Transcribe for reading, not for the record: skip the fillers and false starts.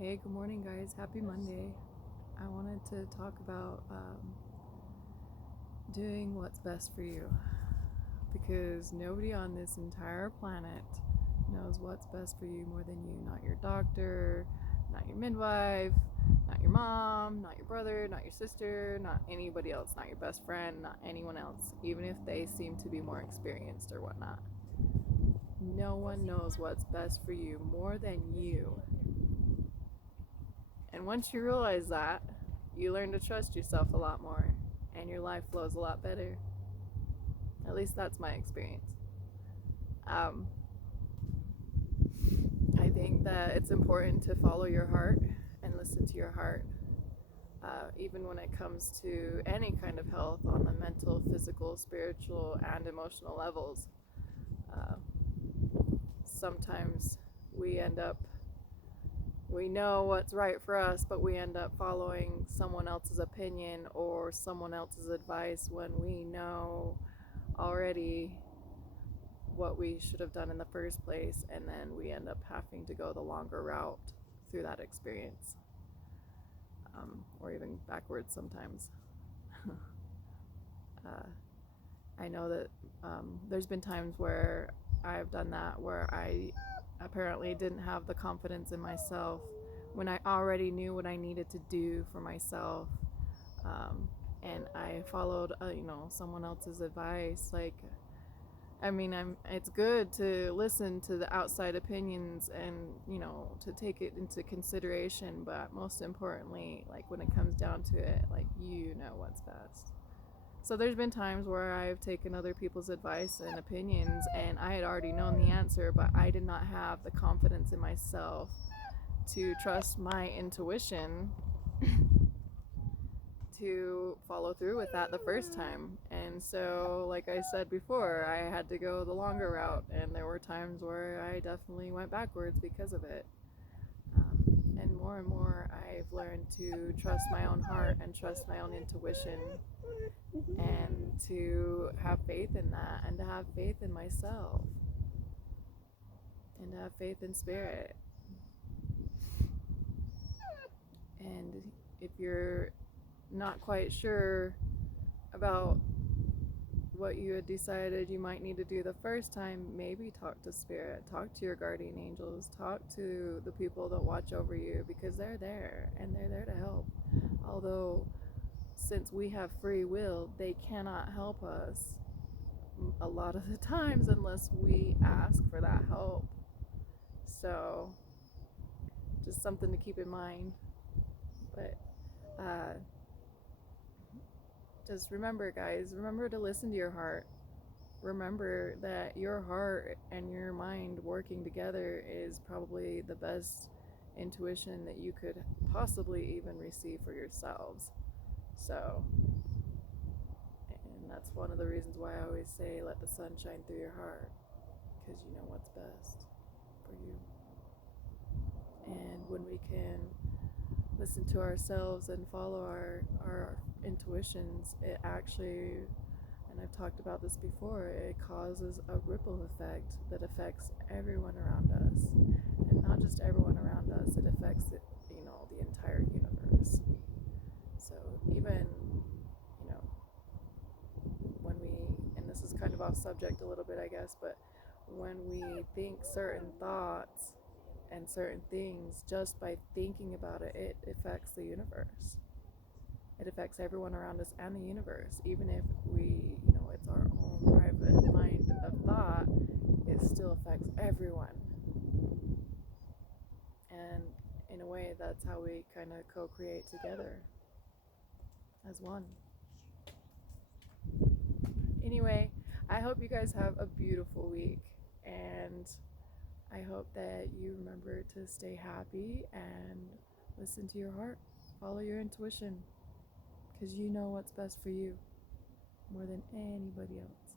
Hey, good morning, guys. Happy Monday. I wanted to talk about doing what's best for you because nobody on this entire planet knows what's best for you more than you. Not your doctor, not your midwife, not your mom, not your brother, not your sister, not anybody else, not your best friend, not anyone else, even if they seem to be more experienced or whatnot. No one knows what's best for you more than you. And once you realize that, you learn to trust yourself a lot more and your life flows a lot better. At least that's my experience. Um, I think that it's important to follow your heart and listen to your heart, even when it comes to any kind of health on the mental, physical, spiritual, and emotional levels. Uh, Sometimes we end up we know what's right for us, but we end up following someone else's opinion or someone else's advice when we know already what we should have done in the first place, and then we end up having to go the longer route through that experience, or even backwards sometimes. uh, I know that there's been times where I've done that, where I apparently didn't have the confidence in myself when I already knew what I needed to do for myself, and I followed, someone else's advice. Like, I mean, it's good to listen to the outside opinions and, to take it into consideration, but most importantly, like when it comes down to it, like, you know what's best. So there's been times where I've taken other people's advice and opinions and I had already known the answer, but I did not have the confidence in myself to trust my intuition to follow through with that the first time. And so, like I said before, I had to go the longer route, and there were times where I definitely went backwards because of it. And more, I've learned to trust my own heart and trust my own intuition and to have faith in that and to have faith in myself and to have faith in spirit. And if you're not quite sure about what you had decided you might need to do the first time, maybe talk to spirit, talk to your guardian angels, talk to the people that watch over you, because they're there and they're there to help. Although, since we have free will, they cannot help us a lot of the times unless we ask for that help. So, just something to keep in mind. But just remember, guys, remember to listen to your heart. Remember that your heart and your mind working together is probably the best intuition that you could possibly even receive for yourselves. So, and that's one of the reasons why I always say let the sun shine through your heart, because you know what's best for you. And when we can listen to ourselves and follow our intuitions, it actually, and I've talked about this before, it causes a ripple effect that affects everyone around us. And not just everyone around us, it affects the entire universe. So even, when we, and this is kind of off subject a little bit, I guess, but when we think certain thoughts and certain things, just by thinking about it, it affects the universe. It affects everyone around us and the universe. Even if it's our own private mind of thought, it still affects everyone. And in a way, that's how we kind of co-create together as one. Anyway, I hope you guys have a beautiful week, and I hope that you remember to stay happy and listen to your heart. Follow your intuition, because you know what's best for you more than anybody else.